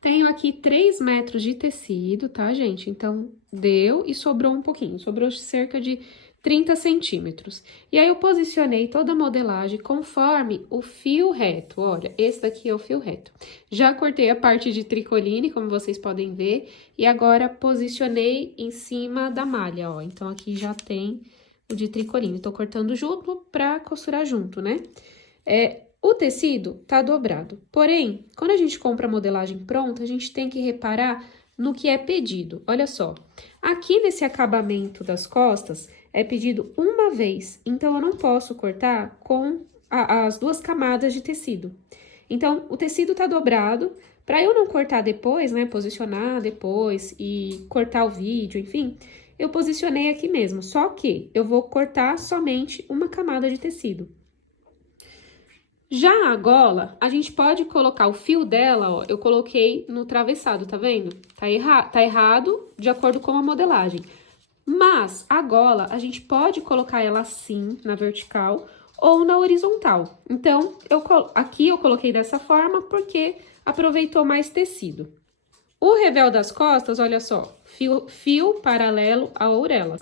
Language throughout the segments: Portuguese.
Tenho aqui 3 metros de tecido, tá, gente? Então, deu e sobrou um pouquinho, sobrou cerca de 30 centímetros. E aí, eu posicionei toda a modelagem conforme o fio reto. Olha, esse daqui é o fio reto. Já cortei a parte de tricoline, como vocês podem ver, e agora posicionei em cima da malha, ó. Então, aqui já tem o de tricoline. Tô cortando junto pra costurar junto, né? O tecido tá dobrado, porém, quando a gente compra a modelagem pronta, a gente tem que reparar no que é pedido. Olha só, aqui nesse acabamento das costas, é pedido uma vez, então eu não posso cortar com as 2 camadas de tecido. Então, o tecido tá dobrado, para eu não cortar depois, né, posicionar depois e cortar o vídeo, enfim, eu posicionei aqui mesmo, só que eu vou cortar somente uma camada de tecido. Já a gola, a gente pode colocar o fio dela, ó, eu coloquei no travessado, tá vendo? Tá errado de acordo com a modelagem. Mas a gola, a gente pode colocar ela assim, na vertical ou na horizontal. Então, aqui eu coloquei dessa forma porque aproveitou mais tecido. O revel das costas, olha só, fio paralelo à orelha.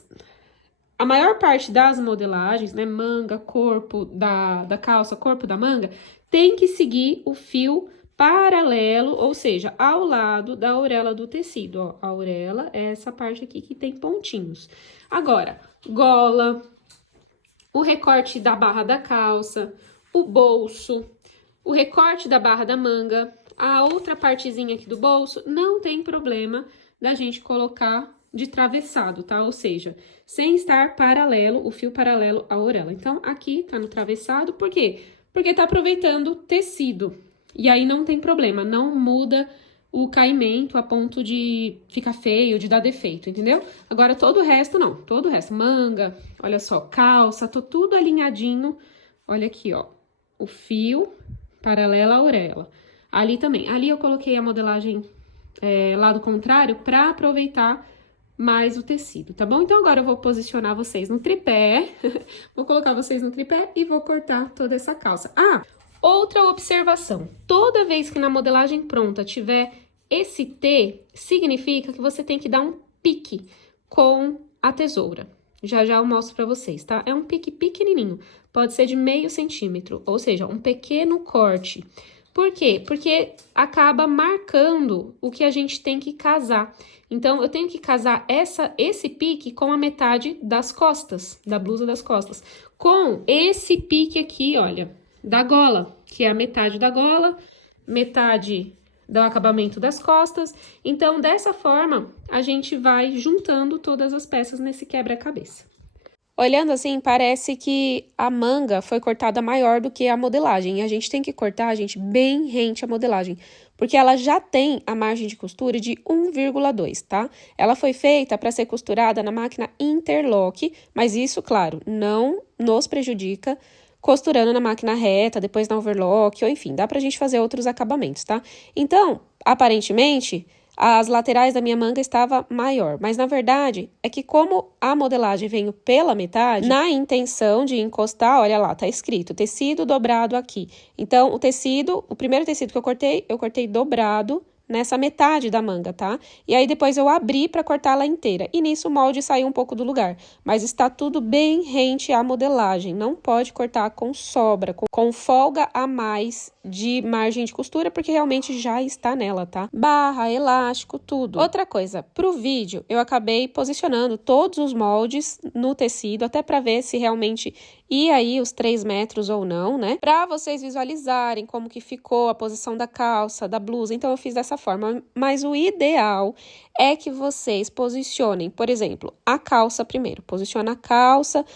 A maior parte das modelagens, né, manga, corpo da calça, corpo da manga, tem que seguir o fio paralelo, ou seja, ao lado da orelha do tecido, ó. A orelha é essa parte aqui que tem pontinhos. Agora, gola, o recorte da barra da calça, o bolso, o recorte da barra da manga, a outra partezinha aqui do bolso, não tem problema da gente colocar de travessado, tá? Ou seja, sem estar paralelo, o fio paralelo à orelha. Então, aqui tá no travessado, por quê? Porque tá aproveitando tecido. E aí não tem problema, não muda o caimento a ponto de ficar feio, de dar defeito, entendeu? Agora, todo o resto, não. Todo o resto, manga, olha só, calça, tô tudo alinhadinho. Olha aqui, ó, o fio paralelo à orelha. Ali também. Ali eu coloquei a modelagem lado contrário pra aproveitar mais o tecido, tá bom? Então, agora eu vou posicionar vocês no tripé, vou colocar vocês no tripé e vou cortar toda essa calça. Ah, outra observação, toda vez que na modelagem pronta tiver esse T, significa que você tem que dar um pique com a tesoura. Já já eu mostro pra vocês, tá? É um pique pequenininho, pode ser de meio centímetro, ou seja, um pequeno corte. Por quê? Porque acaba marcando o que a gente tem que casar. Então, eu tenho que casar esse pique com a metade das costas, da blusa das costas. Com esse pique aqui, olha, da gola, que é a metade da gola, metade do acabamento das costas. Então, dessa forma, a gente vai juntando todas as peças nesse quebra-cabeça. Olhando assim, parece que a manga foi cortada maior do que a modelagem. E a gente tem que cortar, gente, bem rente a modelagem. Porque ela já tem a margem de costura de 1,2, tá? Ela foi feita para ser costurada na máquina interlock, mas isso, claro, não nos prejudica costurando na máquina reta, depois na overlock, ou enfim, dá pra gente fazer outros acabamentos, tá? Então, aparentemente, as laterais da minha manga estava maior, mas na verdade é que como a modelagem veio pela metade, na intenção de encostar, olha lá, tá escrito tecido dobrado aqui. Então, o primeiro tecido que eu cortei dobrado nessa metade da manga, tá? E aí depois eu abri para cortar ela inteira. E nisso o molde saiu um pouco do lugar, mas está tudo bem rente à modelagem. Não pode cortar com sobra, com folga a mais de margem de costura, porque realmente já está nela, tá? Barra, elástico, tudo. Outra coisa, pro vídeo eu acabei posicionando todos os moldes no tecido, até para ver se realmente ia aí os 3 metros ou não, né? Pra vocês visualizarem como que ficou a posição da calça, da blusa. Então, eu fiz dessa forma. Mas o ideal é que vocês posicionem, por exemplo, a calça primeiro. Posiciona a calça,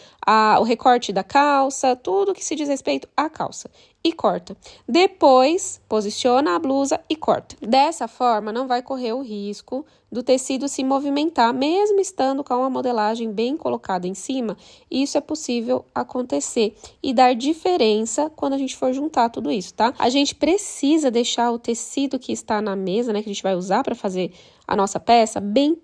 o recorte da calça, tudo que se diz respeito à calça. E corta. Depois, posiciona a blusa e corta. Dessa forma, não vai correr o risco do tecido se movimentar, mesmo estando com a modelagem bem colocada em cima. Isso é possível acontecer e dar diferença quando a gente for juntar tudo isso, tá? A gente precisa deixar o tecido que está na mesa, né, que a gente vai usar para fazer a nossa peça, bem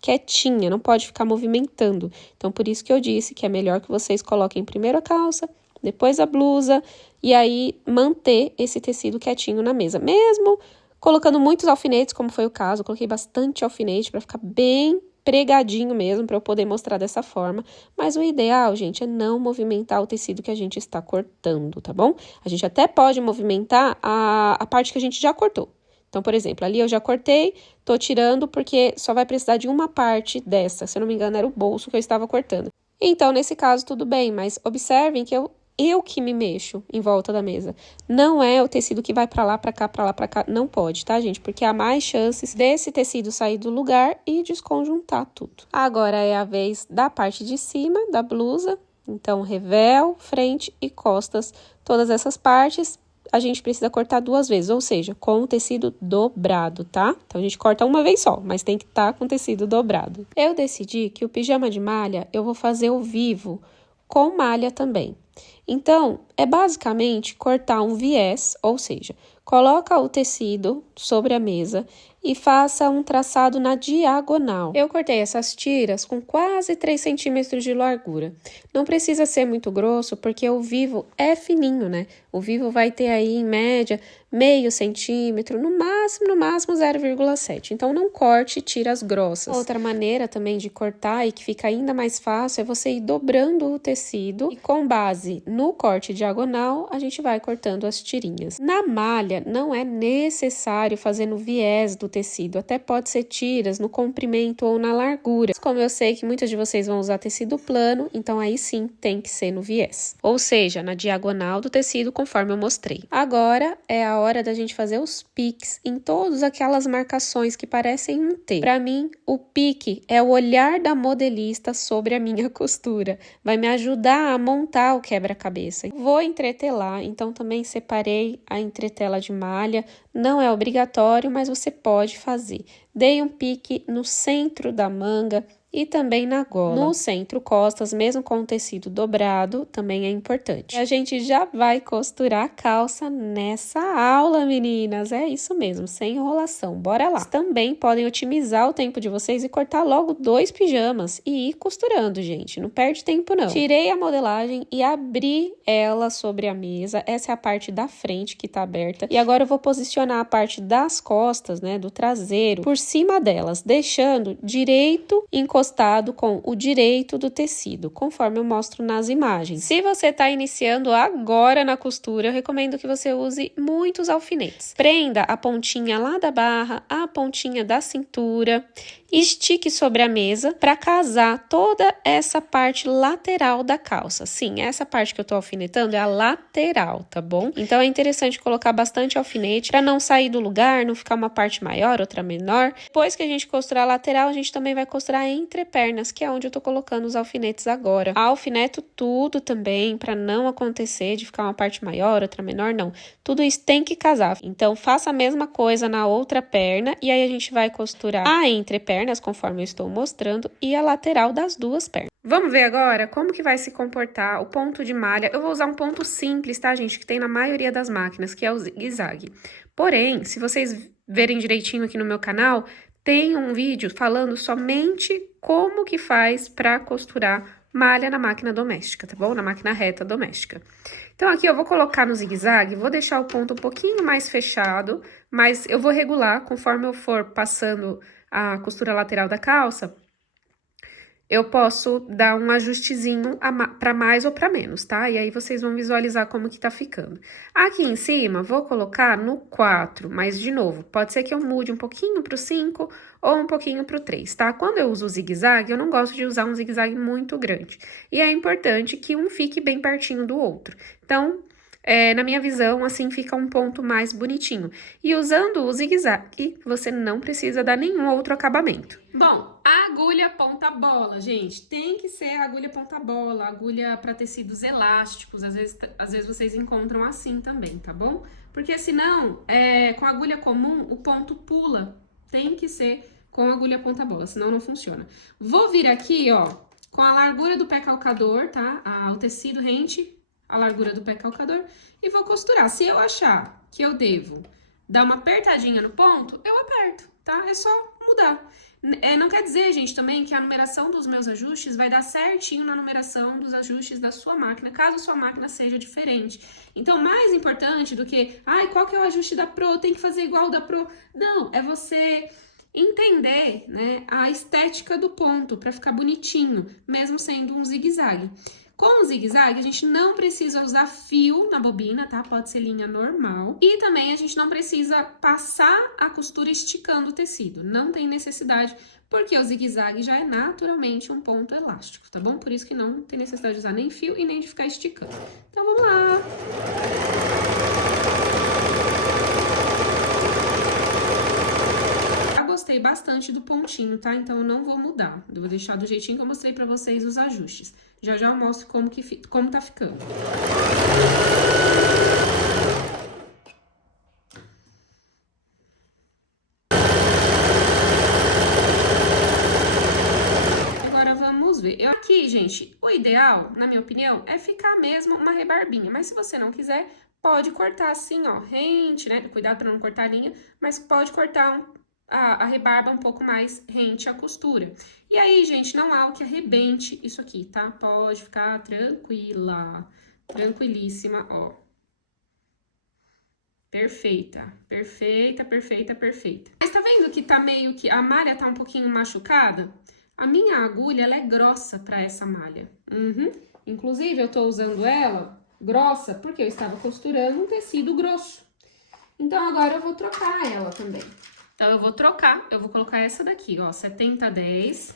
quietinha, não pode ficar movimentando. Então, por isso que eu disse que é melhor que vocês coloquem primeiro a calça, depois a blusa, e aí manter esse tecido quietinho na mesa. Mesmo colocando muitos alfinetes, como foi o caso. Eu coloquei bastante alfinete para ficar bem pregadinho mesmo, para eu poder mostrar dessa forma. Mas o ideal, gente, é não movimentar o tecido que a gente está cortando, tá bom? A gente até pode movimentar a parte que a gente já cortou. Então, por exemplo, ali eu já cortei, tô tirando porque só vai precisar de uma parte dessa. Se eu não me engano, era o bolso que eu estava cortando. Então, nesse caso, tudo bem, mas observem que eu que me mexo em volta da mesa. Não é o tecido que vai pra lá, pra cá, pra lá, pra cá. Não pode, tá, gente? Porque há mais chances desse tecido sair do lugar e desconjuntar tudo. Agora é a vez da parte de cima da blusa. Então, revel, frente e costas. Todas essas partes a gente precisa cortar 2 vezes, ou seja, com o tecido dobrado, tá? Então, a gente corta uma vez só, mas tem que estar com o tecido dobrado. Eu decidi que o pijama de malha eu vou fazer o vivo com malha também. Então, é basicamente cortar um viés, ou seja, coloca o tecido sobre a mesa e faça um traçado na diagonal. Eu cortei essas tiras com quase 3 centímetros de largura. Não precisa ser muito grosso, porque o vivo é fininho, né? O vivo vai ter aí, em média, meio centímetro, no máximo 0,7. Então, não corte tiras grossas. Outra maneira também de cortar e que fica ainda mais fácil é você ir dobrando o tecido e com base no corte diagonal, a gente vai cortando as tirinhas. Na malha, não é necessário fazer no viés do tecido, até pode ser tiras no comprimento ou na largura. Como eu sei que muitas de vocês vão usar tecido plano, então aí sim tem que ser no viés. Ou seja, na diagonal do tecido, conforme eu mostrei. Agora é a hora da gente fazer os piques em todas aquelas marcações que parecem um T. Para mim, o pique é o olhar da modelista sobre a minha costura. Vai me ajudar a montar o quebra-cabeça. Vou entretelar, então também separei a entretela de malha. Não é obrigatório, mas você pode fazer. Dei um pique no centro da manga e também na gola. No centro, costas, mesmo com o tecido dobrado, também é importante. A gente já vai costurar a calça nessa aula, meninas. É isso mesmo, sem enrolação. Bora lá. Vocês também podem otimizar o tempo de vocês e cortar logo 2 pijamas e ir costurando, gente. Não perde tempo, não. Tirei a modelagem e abri ela sobre a mesa. Essa é a parte da frente que tá aberta. E agora eu vou posicionar a parte das costas, né, do traseiro, por cima delas, deixando direito encostado com o direito do tecido, conforme eu mostro nas imagens. Se você está iniciando agora na costura, eu recomendo que você use muitos alfinetes. Prenda a pontinha lá da barra, a pontinha da cintura, estique sobre a mesa para casar toda essa parte lateral da calça. Sim, essa parte que eu tô alfinetando é a lateral, tá bom? Então, é interessante colocar bastante alfinete para não sair do lugar, não ficar uma parte maior, outra menor. Depois que a gente costurar a lateral, a gente também vai costurar entre pernas, que é onde eu tô colocando os alfinetes agora. Alfineto tudo também, para não acontecer de ficar uma parte maior, outra menor, não. Tudo isso tem que casar. Então, faça a mesma coisa na outra perna e aí a gente vai costurar a entreperna, conforme eu estou mostrando, e a lateral das 2 pernas. Vamos ver agora como que vai se comportar o ponto de malha. Eu vou usar um ponto simples, tá, gente? Que tem na maioria das máquinas, que é o zigue-zague. Porém, se vocês verem direitinho aqui no meu canal, tem um vídeo falando somente como que faz para costurar malha na máquina doméstica, tá bom? Na máquina reta doméstica. Então, aqui eu vou colocar no zigue-zague, vou deixar o ponto um pouquinho mais fechado, mas eu vou regular conforme eu for passando a costura lateral da calça. Eu posso dar um ajustezinho para mais ou para menos, tá? E aí, vocês vão visualizar como que tá ficando. Aqui em cima, vou colocar no 4, mas, de novo, pode ser que eu mude um pouquinho pro 5 ou um pouquinho pro 3, tá? Quando eu uso o zigue-zague, eu não gosto de usar um zigue-zague muito grande. E é importante que um fique bem pertinho do outro. Então, na minha visão, assim fica um ponto mais bonitinho. E usando o zigue-zague, você não precisa dar nenhum outro acabamento. Bom, a agulha ponta-bola, gente, tem que ser a agulha ponta-bola, agulha para tecidos elásticos, às vezes vocês encontram assim também, tá bom? Porque senão, com a agulha comum, o ponto pula, tem que ser com a agulha ponta-bola, senão não funciona. Vou vir aqui, ó, com a largura do pé calcador, tá? O tecido rente a largura do pé calcador e vou costurar. Se eu achar que eu devo dar uma apertadinha no ponto, eu aperto, tá? É só mudar. Não quer dizer, gente, também que a numeração dos meus ajustes vai dar certinho na numeração dos ajustes da sua máquina, caso a sua máquina seja diferente. Então, mais importante do que, qual que é o ajuste da Pro? Tem que fazer igual o da Pro. Não, é você entender, né, a estética do ponto para ficar bonitinho, mesmo sendo um zigue-zague. Com o zigue-zague, a gente não precisa usar fio na bobina, tá? Pode ser linha normal. E também a gente não precisa passar a costura esticando o tecido. Não tem necessidade, porque o zigue-zague já é naturalmente um ponto elástico, tá bom? Por isso que não tem necessidade de usar nem fio e nem de ficar esticando. Então, vamos lá! Gostei bastante do pontinho, tá? Então, eu não vou mudar. Eu vou deixar do jeitinho que eu mostrei pra vocês os ajustes. Já já eu mostro como tá ficando. Agora, vamos ver. Aqui, gente, o ideal, na minha opinião, é ficar mesmo uma rebarbinha. Mas se você não quiser, pode cortar assim, ó, rente, né? Cuidado pra não cortar a linha, mas pode cortar a rebarba um pouco mais rente à costura. E aí, gente, não há o que arrebente isso aqui, tá? Pode ficar tranquila, tranquilíssima, ó. Perfeita, perfeita, perfeita, perfeita. Mas tá vendo que tá meio que a malha tá um pouquinho machucada? A minha agulha, ela é grossa pra essa malha. Inclusive, eu tô usando ela grossa porque eu estava costurando um tecido grosso. Então, agora eu vou trocar ela também. Então, eu vou trocar, eu vou colocar essa daqui, ó, 70-10,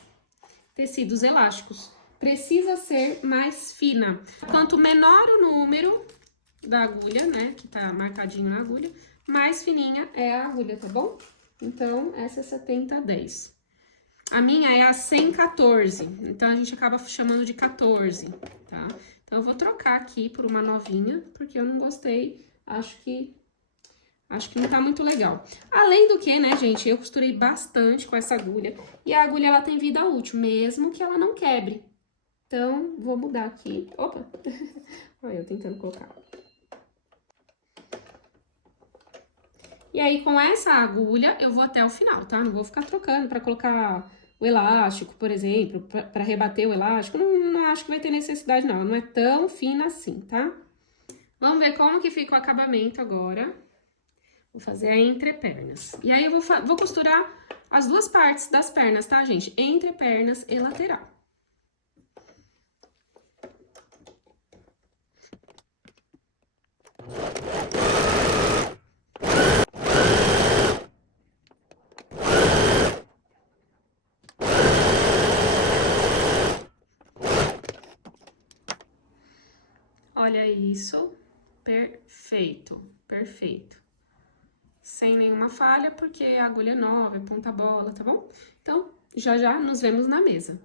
tecidos elásticos. Precisa ser mais fina. Quanto menor o número da agulha, né, que tá marcadinho na agulha, mais fininha é a agulha, tá bom? Então, essa é 70-10. A minha é a 100-14, então a gente acaba chamando de 14, tá? Então, eu vou trocar aqui por uma novinha, porque eu não gostei, acho que não tá muito legal. Além do que, né, gente, eu costurei bastante com essa agulha. E a agulha, ela tem vida útil, mesmo que ela não quebre. Então, vou mudar aqui. Opa! Olha eu tentando colocar. E aí, com essa agulha, eu vou até o final, tá? Não vou ficar trocando pra colocar o elástico, por exemplo, pra rebater o elástico. Não acho que vai ter necessidade, não. Ela não é tão fina assim, tá? Vamos ver como que fica o acabamento agora. Vou fazer a entrepernas. E aí, eu vou costurar as duas partes das pernas, tá, gente? Entrepernas e lateral. Olha isso. Perfeito, perfeito. Sem nenhuma falha, porque a agulha é nova, é ponta-bola, tá bom? Então, já já nos vemos na mesa.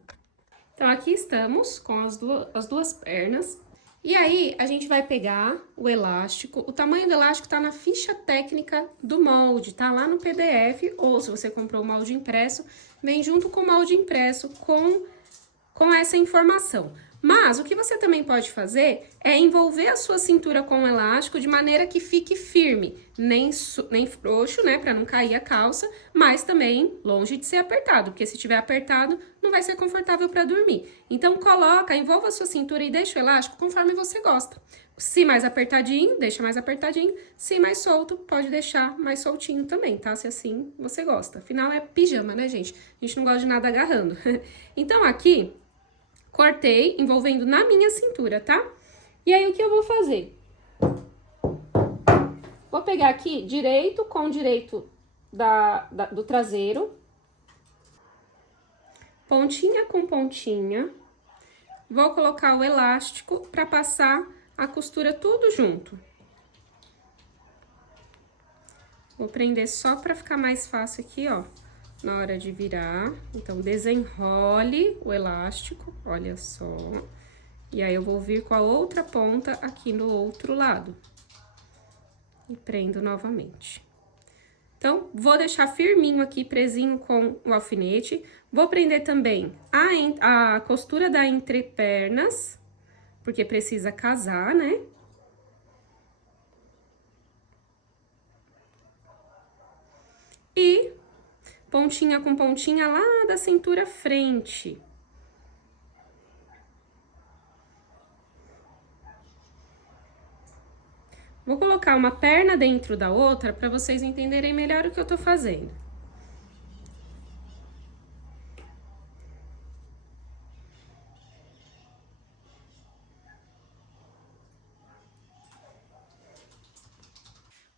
Então, aqui estamos com as duas pernas. E aí, a gente vai pegar o elástico. O tamanho do elástico tá na ficha técnica do molde, tá? Lá no PDF, ou se você comprou o molde impresso, vem junto com o molde impresso com essa informação. Mas, o que você também pode fazer é envolver a sua cintura com o elástico de maneira que fique firme, nem frouxo, né, pra não cair a calça, mas também longe de ser apertado, porque se tiver apertado, não vai ser confortável pra dormir. Então, envolva a sua cintura e deixa o elástico conforme você gosta. Se mais apertadinho, deixa mais apertadinho. Se mais solto, pode deixar mais soltinho também, tá? Se assim você gosta. Afinal, é pijama, né, gente? A gente não gosta de nada agarrando. Então, aqui, cortei, envolvendo na minha cintura, tá? E aí, o que eu vou fazer? Vou pegar aqui, direito com direito do traseiro. Pontinha com pontinha. Vou colocar o elástico pra passar a costura tudo junto. Vou prender só pra ficar mais fácil aqui, ó, na hora de virar. Então, desenrole o elástico, olha só. E aí, eu vou vir com a outra ponta aqui no outro lado. E prendo novamente. Então, vou deixar firminho aqui, presinho com o alfinete. Vou prender também a costura da entrepernas, porque precisa casar, né? E pontinha com pontinha lá da cintura frente. Vou colocar uma perna dentro da outra para vocês entenderem melhor o que eu tô fazendo.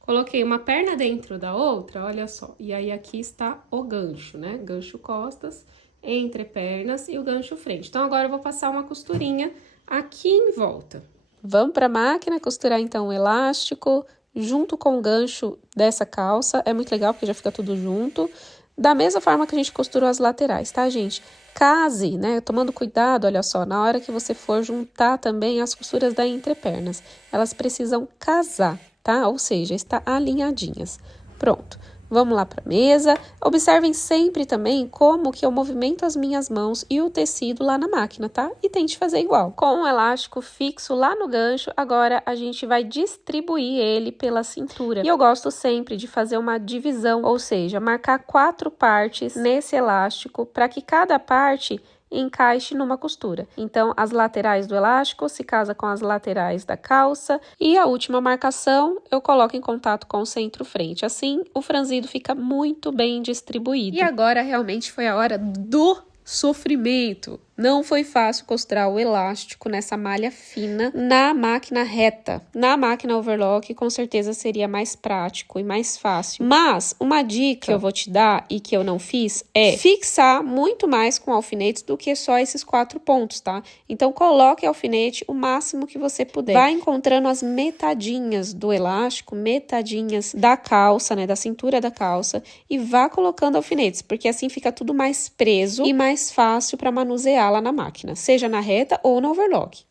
Coloquei uma perna dentro da outra, olha só. E aí, aqui está o gancho, né? Gancho costas, entre pernas e o gancho frente. Então, agora eu vou passar uma costurinha aqui em volta. Vamos para a máquina costurar, então, o elástico junto com o gancho dessa calça. É muito legal, porque já fica tudo junto. Da mesma forma que a gente costurou as laterais, tá, gente? Case, né? Tomando cuidado, olha só, na hora que você for juntar também as costuras da entrepernas. Elas precisam casar, tá? Ou seja, está alinhadinhas. Pronto. Vamos lá para a mesa. Observem sempre também como que eu movimento as minhas mãos e o tecido lá na máquina, tá? E tente fazer igual. Com o elástico fixo lá no gancho, agora a gente vai distribuir ele pela cintura. E eu gosto sempre de fazer uma divisão, ou seja, marcar 4 partes nesse elástico para que cada parte encaixe numa costura. Então, as laterais do elástico se casa com as laterais da calça e a última marcação eu coloco em contato com o centro-frente. Assim, o franzido fica muito bem distribuído. E agora, realmente, foi a hora do sofrimento. Não foi fácil costurar o elástico nessa malha fina na máquina reta. Na máquina overlock, com certeza seria mais prático e mais fácil. Mas uma dica que eu vou te dar e que eu não fiz é fixar muito mais com alfinetes do que só esses 4 pontos, tá? Então, coloque alfinete o máximo que você puder. Vai encontrando as metadinhas do elástico, metadinhas da calça, né? Da cintura da calça e vá colocando alfinetes, porque assim fica tudo mais preso e mais fácil para manusear lá na máquina, seja na reta ou no overlock.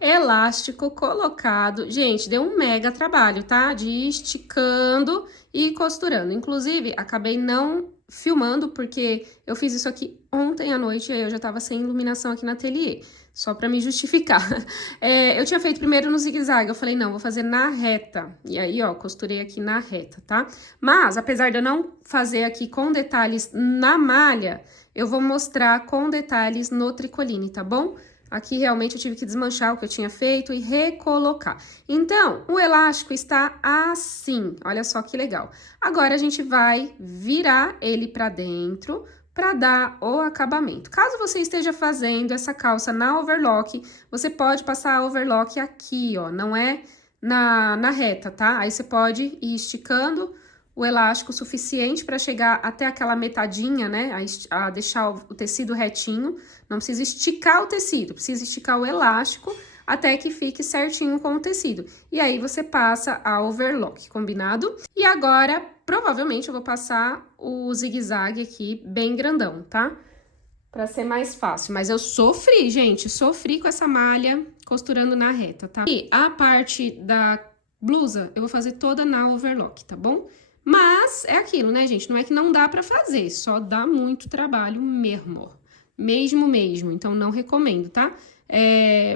Elástico colocado. Gente, deu um mega trabalho, tá? De ir esticando e costurando. Inclusive, acabei não filmando, porque eu fiz isso aqui ontem à noite e aí eu já tava sem iluminação aqui no ateliê. Só pra me justificar. Eu tinha feito primeiro no zigue-zague, eu falei, não, vou fazer na reta. E aí, ó, costurei aqui na reta, tá? Mas, apesar de eu não fazer aqui com detalhes na malha, eu vou mostrar com detalhes no tricoline, tá bom? Aqui, realmente, eu tive que desmanchar o que eu tinha feito e recolocar. Então, o elástico está assim, olha só que legal. Agora, a gente vai virar ele pra dentro para dar o acabamento. Caso você esteja fazendo essa calça na overlock, você pode passar a overlock aqui, ó, não é na reta, tá? Aí você pode ir esticando o elástico suficiente para chegar até aquela metadinha, né? A deixar o tecido retinho. Não precisa esticar o tecido, precisa esticar o elástico até que fique certinho com o tecido. E aí, você passa a overlock, combinado? E agora, provavelmente, eu vou passar o zigue-zague aqui bem grandão, tá? Pra ser mais fácil. Mas eu sofri, gente, sofri com essa malha costurando na reta, tá? E a parte da blusa, eu vou fazer toda na overlock, tá bom? Mas é aquilo, né, gente? Não é que não dá pra fazer, só dá muito trabalho mesmo. Mesmo. Então, não recomendo, tá?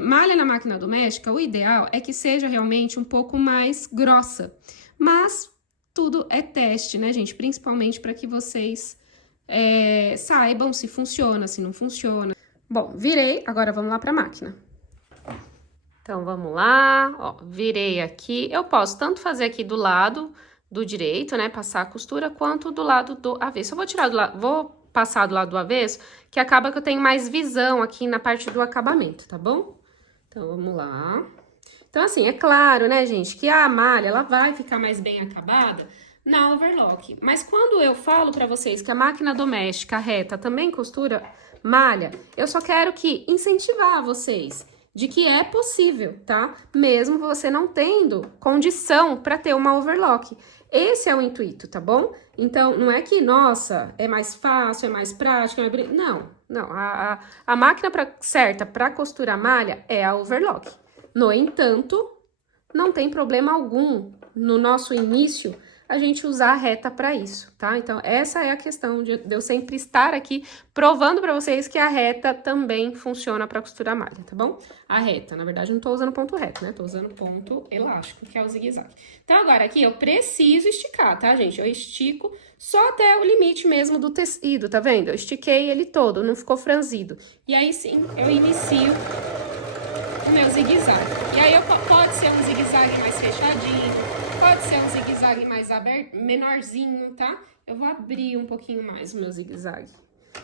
Malha na máquina doméstica, o ideal é que seja realmente um pouco mais grossa. Mas tudo é teste, né, gente? Principalmente para que vocês saibam se funciona, se não funciona. Bom, virei, agora vamos lá pra máquina. Então, vamos lá, ó, virei aqui. Eu posso tanto fazer aqui do lado do direito, né, passar a costura, quanto do lado do avesso. Eu vou tirar do lado, vou passar do lado do avesso, que acaba que eu tenho mais visão aqui na parte do acabamento, tá bom? Então, vamos lá. Então, assim, é claro, né, gente, que a malha, ela vai ficar mais bem acabada na overlock. Mas quando eu falo pra vocês que a máquina doméstica reta também costura malha, eu só quero que incentivar vocês de que é possível, tá? Mesmo você não tendo condição pra ter uma overlock. Esse é o intuito, tá bom? Então, não é que, nossa, é mais fácil, é mais prático, não. A máquina certa para costurar malha é a overlock. No entanto, não tem problema algum no nosso início a gente usar a reta para isso, tá? Então, essa é a questão de eu sempre estar aqui provando para vocês que a reta também funciona para costurar malha, tá bom? A reta, na verdade, eu não tô usando ponto reto, né? Tô usando ponto elástico, que é o zigue-zague. Então, agora aqui eu preciso esticar, tá, gente? Eu estico só até o limite mesmo do tecido, tá vendo? Eu estiquei ele todo, não ficou franzido. E aí, sim, eu inicio o meu zigue-zague. E aí, pode ser um zigue-zague mais fechadinho, pode ser um zigue-zague mais aberto, menorzinho, tá? Eu vou abrir um pouquinho mais o meu zigue-zague.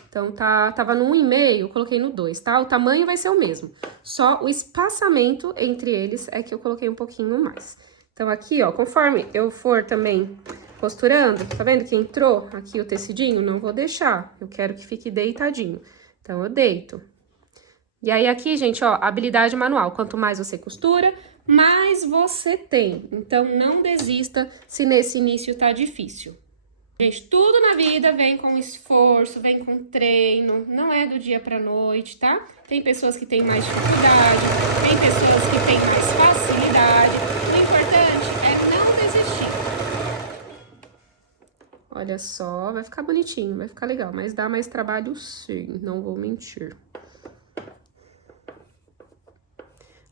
Então, tava no 1,5, coloquei no 2, tá? O tamanho vai ser o mesmo. Só o espaçamento entre eles é que eu coloquei um pouquinho mais. Então, aqui, ó, conforme eu for também costurando, tá vendo que entrou aqui o tecidinho? Não vou deixar, eu quero que fique deitadinho. Então, eu deito. E aí, aqui, gente, ó, habilidade manual. Quanto mais você costura, mais você tem. Então, não desista se nesse início tá difícil. Gente, tudo na vida vem com esforço, vem com treino, não é do dia pra noite, tá? Tem pessoas que têm mais dificuldade, tem pessoas que têm mais facilidade. O importante é não desistir. Olha só, vai ficar bonitinho, vai ficar legal, mas dá mais trabalho sim, não vou mentir.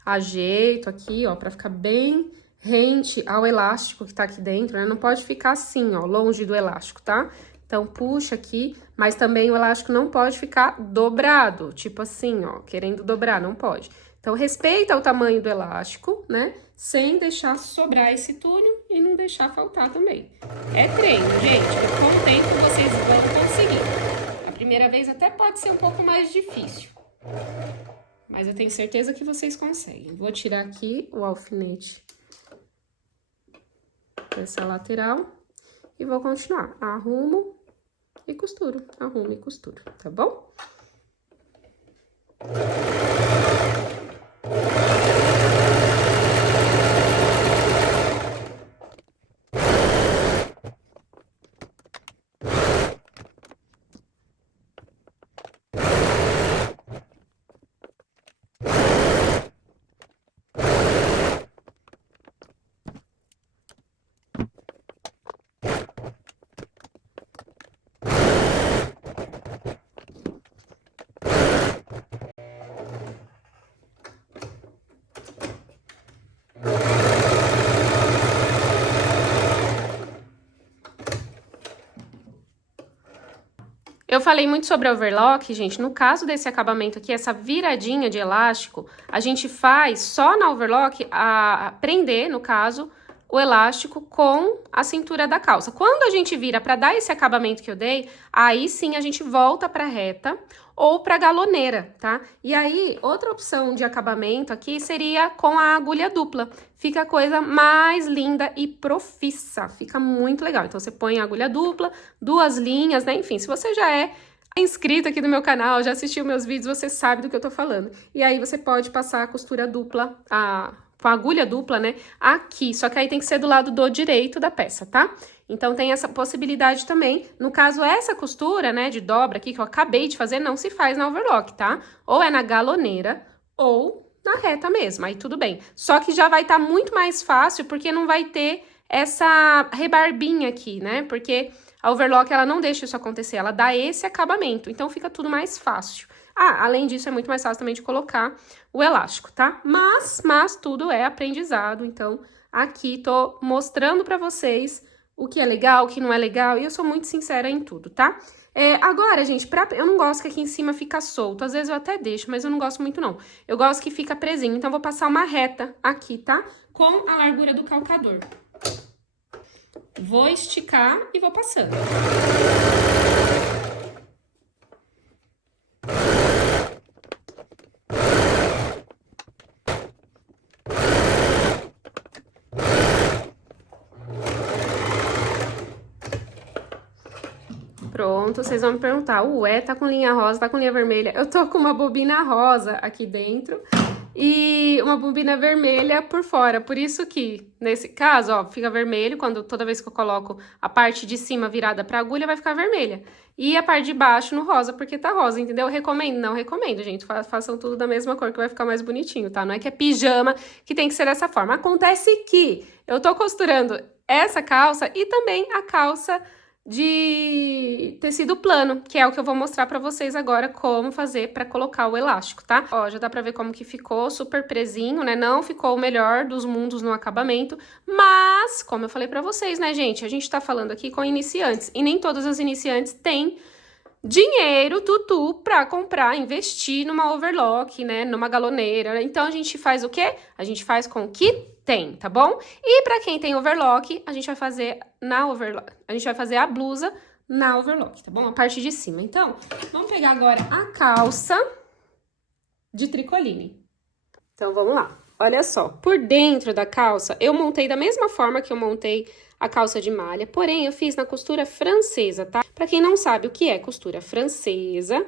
Ajeito aqui, ó, pra ficar bem rente ao elástico que tá aqui dentro, né? Não pode ficar assim, ó, longe do elástico, tá? Então, puxa aqui, mas também o elástico não pode ficar dobrado, tipo assim, ó, querendo dobrar, não pode. Então, respeita o tamanho do elástico, né? Sem deixar sobrar esse túnel e não deixar faltar também. É treino, gente, que com o tempo vocês vão conseguir. A primeira vez até pode ser um pouco mais difícil. Mas eu tenho certeza que vocês conseguem. Vou tirar aqui o alfinete dessa lateral e vou continuar. Arrumo e costuro, arrumo e costuro, tá bom? Eu falei muito sobre overlock, gente. No caso desse acabamento aqui, essa viradinha de elástico, a gente faz só na overlock a prender, no caso, o elástico com a cintura da calça. Quando a gente vira para dar esse acabamento que eu dei, aí sim a gente volta para reta ou para galoneira, tá? E aí, outra opção de acabamento aqui seria com a agulha dupla. Fica a coisa mais linda e profissa, fica muito legal. Então, você põe a agulha dupla, 2 linhas, né? Enfim, se você já é inscrito aqui no meu canal, já assistiu meus vídeos, você sabe do que eu tô falando. E aí, você pode passar a costura dupla, com a agulha dupla, né, aqui. Só que aí tem que ser do lado do direito da peça, tá? Então, tem essa possibilidade também. No caso, essa costura, né, de dobra aqui, que eu acabei de fazer, não se faz na overlock, tá? Ou é na galoneira, ou na reta mesmo, aí tudo bem. Só que já vai estar muito mais fácil, porque não vai ter essa rebarbinha aqui, né? Porque a overlock, ela não deixa isso acontecer, ela dá esse acabamento. Então, fica tudo mais fácil. Ah, além disso, é muito mais fácil também de colocar o elástico, tá? Mas tudo é aprendizado, então aqui tô mostrando pra vocês o que é legal, o que não é legal, e eu sou muito sincera em tudo, tá? Agora, gente, eu não gosto que aqui em cima fica solto, às vezes eu até deixo, mas eu não gosto muito não. Eu gosto que fica presinho, então vou passar uma reta aqui, tá? Com a largura do calcador. Vou esticar e vou passando. Pronto, vocês vão me perguntar, ué, tá com linha rosa, tá com linha vermelha? Eu tô com uma bobina rosa aqui dentro e uma bobina vermelha por fora. Por isso que, nesse caso, ó, fica vermelho, toda vez que eu coloco a parte de cima virada pra agulha, vai ficar vermelha. E a parte de baixo no rosa, porque tá rosa, entendeu? Recomendo? Não recomendo, gente. Façam tudo da mesma cor, que vai ficar mais bonitinho, tá? Não é que é pijama que tem que ser dessa forma. Acontece que eu tô costurando essa calça e também a calça de tecido plano, que é o que eu vou mostrar pra vocês agora como fazer pra colocar o elástico, tá? Ó, já dá pra ver como que ficou, super presinho, né? Não ficou o melhor dos mundos no acabamento, mas, como eu falei pra vocês, né, gente? A gente tá falando aqui com iniciantes, e nem todas as iniciantes têm dinheiro, tutu, pra comprar, investir numa overlock, né, numa galoneira. Então, a gente faz o quê? A gente faz com o que tem, tá bom? E pra quem tem overlock, a gente vai fazer na overlock. A gente vai fazer a blusa na overlock, tá bom? A parte de cima. Então, vamos pegar agora a calça de tricoline. Então, vamos lá. Olha só, por dentro da calça, eu montei da mesma forma que eu montei a calça de malha, porém, eu fiz na costura francesa, tá? Pra quem não sabe o que é costura francesa,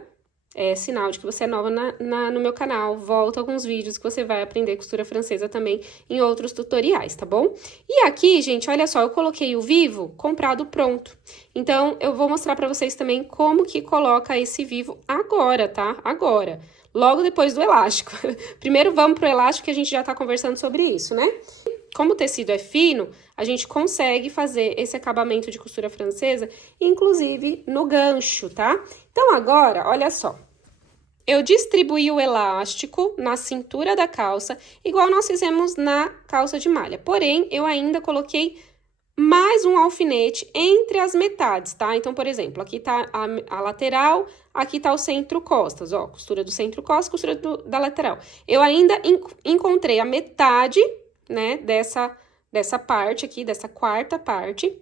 é sinal de que você é nova no meu canal. Volta alguns vídeos que você vai aprender costura francesa também em outros tutoriais, tá bom? E aqui, gente, olha só, eu coloquei o vivo comprado pronto. Então, eu vou mostrar pra vocês também como que coloca esse vivo agora, tá? Agora. Logo depois do elástico. Primeiro vamos pro elástico, que a gente já tá conversando sobre isso, né? Como o tecido é fino, a gente consegue fazer esse acabamento de costura francesa, inclusive no gancho, tá? Então, agora, olha só. Eu distribuí o elástico na cintura da calça, igual nós fizemos na calça de malha. Porém, eu ainda coloquei mais um alfinete entre as metades, tá? Então, por exemplo, aqui tá a lateral, aqui tá o centro-costas, ó. Costura do centro-costas, costura da lateral. Eu ainda encontrei a metade, né, dessa parte aqui, dessa quarta parte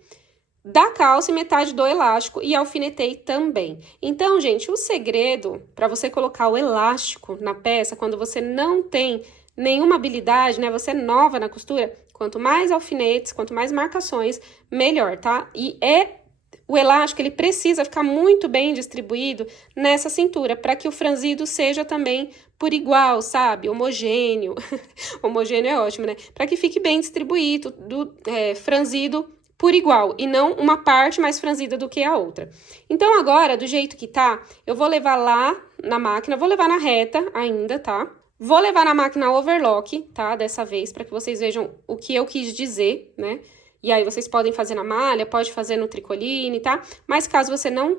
da calça e metade do elástico e alfinetei também. Então, gente, o segredo para você colocar o elástico na peça, quando você não tem nenhuma habilidade, né, você é nova na costura, quanto mais alfinetes, quanto mais marcações, melhor, tá? E o elástico, ele precisa ficar muito bem distribuído nessa cintura, para que o franzido seja também por igual, sabe? Homogêneo. Homogêneo é ótimo, né? Para que fique bem distribuído, franzido por igual, e não uma parte mais franzida do que a outra. Então, agora, do jeito que tá, eu vou levar lá na máquina, vou levar na reta ainda, tá? Vou levar na máquina overlock, tá? Dessa vez, para que vocês vejam o que eu quis dizer, né? E aí, vocês podem fazer na malha, pode fazer no tricoline, tá? Mas caso você não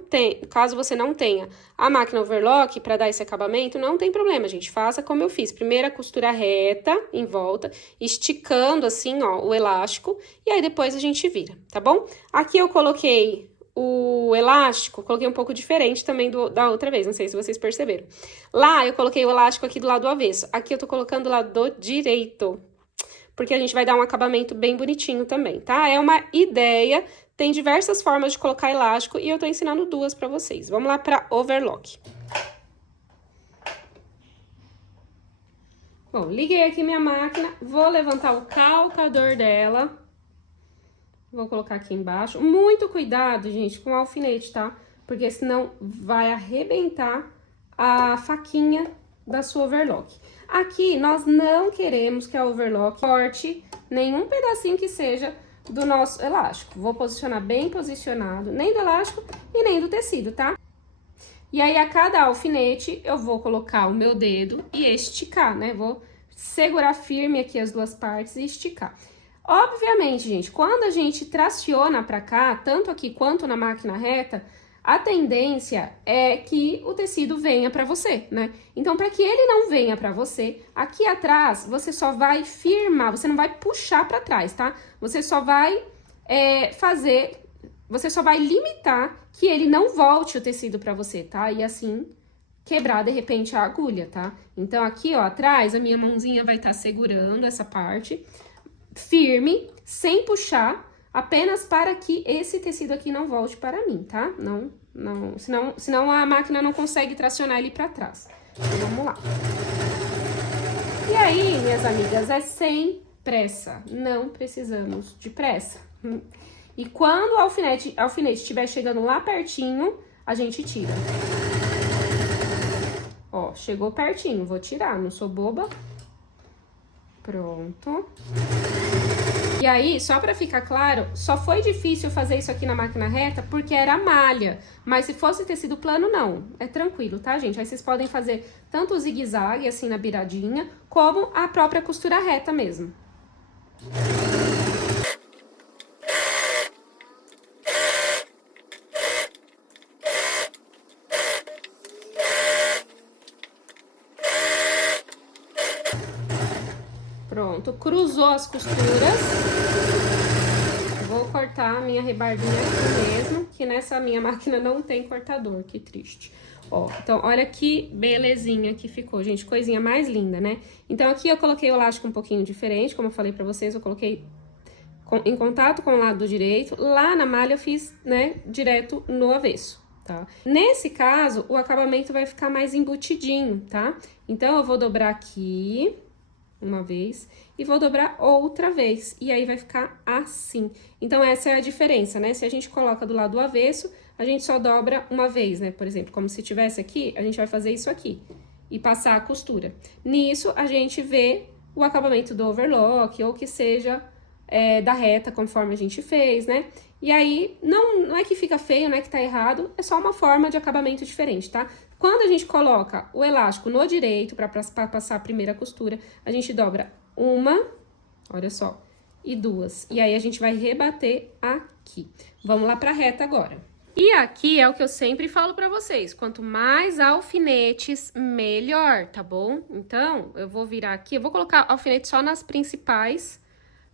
tenha a máquina overlock para dar esse acabamento, não tem problema, gente. Faça como eu fiz. Primeiro, a costura reta em volta, esticando assim, ó, o elástico. E aí, depois a gente vira, tá bom? Aqui eu coloquei o elástico, coloquei um pouco diferente também da outra vez, não sei se vocês perceberam. Lá, eu coloquei o elástico aqui do lado do avesso. Aqui eu tô colocando do lado do direito, porque a gente vai dar um acabamento bem bonitinho também, tá? É uma ideia, tem diversas formas de colocar elástico e eu tô ensinando duas pra vocês. Vamos lá pra overlock. Bom, liguei aqui minha máquina, vou levantar o calcador dela. Vou colocar aqui embaixo. Muito cuidado, gente, com o alfinete, tá? Porque senão vai arrebentar a faquinha da sua overlock. Aqui, nós não queremos que a overlock corte nenhum pedacinho que seja do nosso elástico. Vou posicionar bem posicionado, nem do elástico e nem do tecido, tá? E aí, a cada alfinete, eu vou colocar o meu dedo e esticar, né? Vou segurar firme aqui as duas partes e esticar. Obviamente, gente, quando a gente traciona pra cá, tanto aqui quanto na máquina reta, a tendência é que o tecido venha pra você, né? Então, para que ele não venha pra você, aqui atrás, você só vai firmar, você não vai puxar pra trás, tá? Você só vai você só vai limitar que ele não volte o tecido pra você, tá? E assim, quebrar, de repente, a agulha, tá? Então, aqui, ó, atrás, a minha mãozinha vai estar segurando essa parte firme, sem puxar, apenas para que esse tecido aqui não volte para mim, tá? Senão a máquina não consegue tracionar ele para trás. Então, vamos lá. E aí, minhas amigas, é sem pressa. Não precisamos de pressa. E quando o alfinete estiver chegando lá pertinho, a gente tira. Ó, chegou pertinho, vou tirar, não sou boba. Pronto. E aí, só pra ficar claro, só foi difícil fazer isso aqui na máquina reta porque era malha. Mas se fosse tecido plano, não. É tranquilo, tá, gente? Aí vocês podem fazer tanto o zigue-zague, assim, na beiradinha, como a própria costura reta mesmo. Pronto, cruzou as costuras. Vou cortar a minha rebarbinha aqui mesmo, que nessa minha máquina não tem cortador, que triste. Ó, então, olha que belezinha que ficou, gente, coisinha mais linda, né? Então, aqui eu coloquei o elástico um pouquinho diferente, como eu falei pra vocês, eu coloquei em contato com o lado direito. Lá na malha eu fiz, né, direto no avesso, tá? Nesse caso, o acabamento vai ficar mais embutidinho, tá? Então, eu vou dobrar aqui uma vez e vou dobrar outra vez, e aí vai ficar assim. Então, essa é a diferença, né? Se a gente coloca do lado do avesso, a gente só dobra uma vez, né? Por exemplo, como se tivesse aqui, a gente vai fazer isso aqui e passar a costura. Nisso, a gente vê o acabamento do overlock, ou que seja da reta, conforme a gente fez, né? E aí, não é que fica feio, não é que tá errado, é só uma forma de acabamento diferente, tá? Quando a gente coloca o elástico no direito, pra passar a primeira costura, a gente dobra uma, olha só, e duas. E aí, a gente vai rebater aqui. Vamos lá pra reta agora. E aqui é o que eu sempre falo pra vocês, quanto mais alfinetes, melhor, tá bom? Então, eu vou virar aqui, eu vou colocar alfinete só nas principais,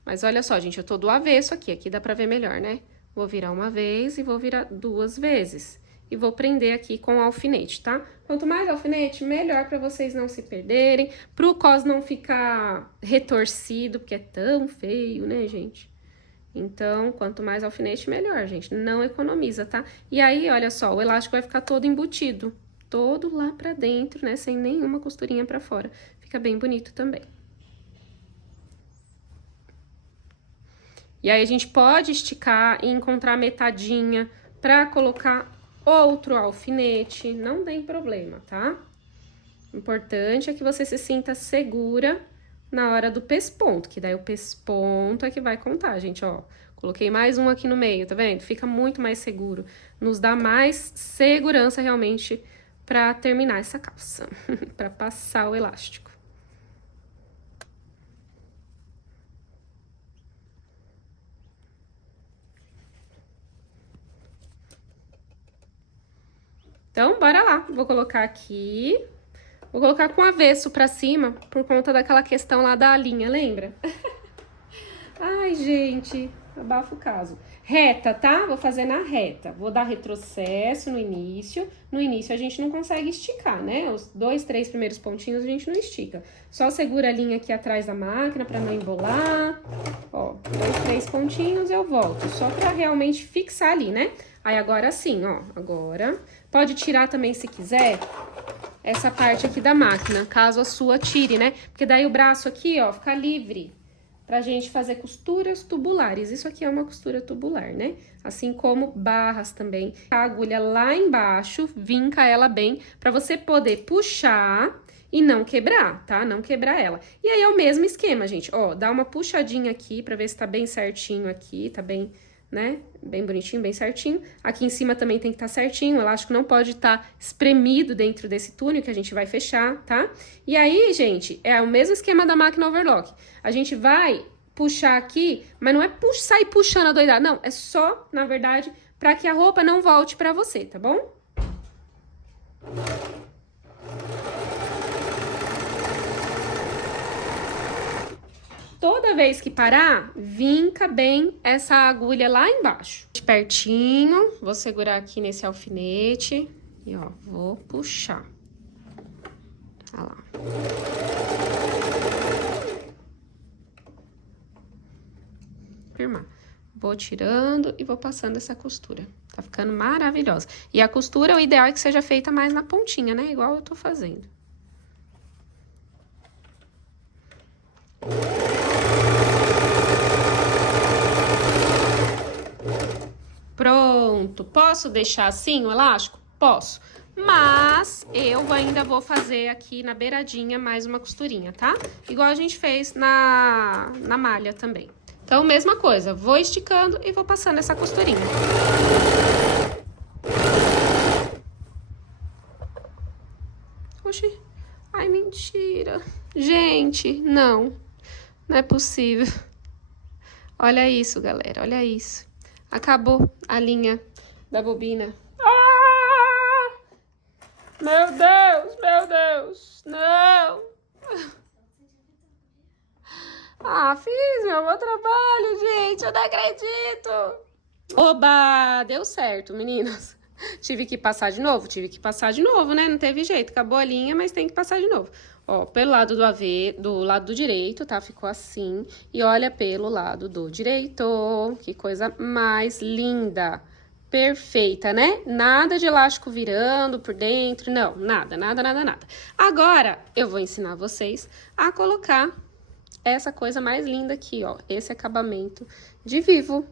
mas olha só, gente, eu tô do avesso aqui dá pra ver melhor, né? Vou virar uma vez e vou virar duas vezes. E vou prender aqui com o alfinete, tá? Quanto mais alfinete, melhor pra vocês não se perderem, pro cos não ficar retorcido, porque é tão feio, né, gente? Então, quanto mais alfinete, melhor, gente. Não economiza, tá? E aí, olha só, o elástico vai ficar todo embutido, todo lá pra dentro, né? Sem nenhuma costurinha pra fora. Fica bem bonito também. E aí, a gente pode esticar e encontrar metadinha pra colocar outro alfinete, não tem problema, tá? O importante é que você se sinta segura na hora do pesponto, que daí o pesponto é que vai contar, gente, ó. Coloquei mais um aqui no meio, tá vendo? Fica muito mais seguro, nos dá mais segurança realmente pra terminar essa calça, pra passar o elástico. Então, bora lá. Vou colocar aqui. Vou colocar com o avesso pra cima, por conta daquela questão lá da linha, lembra? Ai, gente, abafa o caso. Reta, tá? Vou fazer na reta. Vou dar retrocesso no início. No início a gente não consegue esticar, né? Os 2, 3 primeiros pontinhos a gente não estica. Só segura a linha aqui atrás da máquina pra não embolar. Ó, 2, 3 pontinhos eu volto. Só pra realmente fixar ali, né? Aí agora sim, ó. Agora, pode tirar também se quiser essa parte aqui da máquina, caso a sua tire, né? Porque daí o braço aqui, ó, fica livre pra gente fazer costuras tubulares. Isso aqui é uma costura tubular, né? Assim como barras também. A agulha lá embaixo, vinca ela bem pra você poder puxar e não quebrar, tá? Não quebrar ela. E aí é o mesmo esquema, gente. Ó, dá uma puxadinha aqui pra ver se tá bem certinho aqui, tá bem, né? Bem bonitinho, bem certinho. Aqui em cima também tem que estar certinho, o elástico não pode estar espremido dentro desse túnel que a gente vai fechar, tá? E aí, gente, é o mesmo esquema da máquina overlock. A gente vai puxar aqui, mas não é sair puxando a doidada, não. É só, na verdade, pra que a roupa não volte pra você, tá bom? Toda vez que parar, vinca bem essa agulha lá embaixo. Pertinho, vou segurar aqui nesse alfinete e, ó, vou puxar. Olha lá. Firmar. Vou tirando e vou passando essa costura. Tá ficando maravilhosa. E a costura, o ideal é que seja feita mais na pontinha, né? Igual eu tô fazendo. Pronto. Posso deixar assim o elástico? Posso. Mas eu ainda vou fazer aqui na beiradinha mais uma costurinha, tá? Igual a gente fez na malha também. Então, mesma coisa, vou esticando e vou passando essa costurinha. Oxi, ai, mentira. Gente, não é possível. Olha isso, galera, olha isso. Acabou a linha da bobina. Ah! Meu Deus, não. Ah, fiz meu trabalho, gente, eu não acredito. Oba, deu certo, meninas. Tive que passar de novo? Tive que passar de novo, né? Não teve jeito, acabou a linha, mas tem que passar de novo. Ó, pelo lado do lado do direito, tá? Ficou assim. E olha pelo lado do direito. Que coisa mais linda. Perfeita, né? Nada de elástico virando por dentro, não. Nada. Agora, eu vou ensinar vocês a colocar essa coisa mais linda aqui, ó. Esse acabamento de vivo.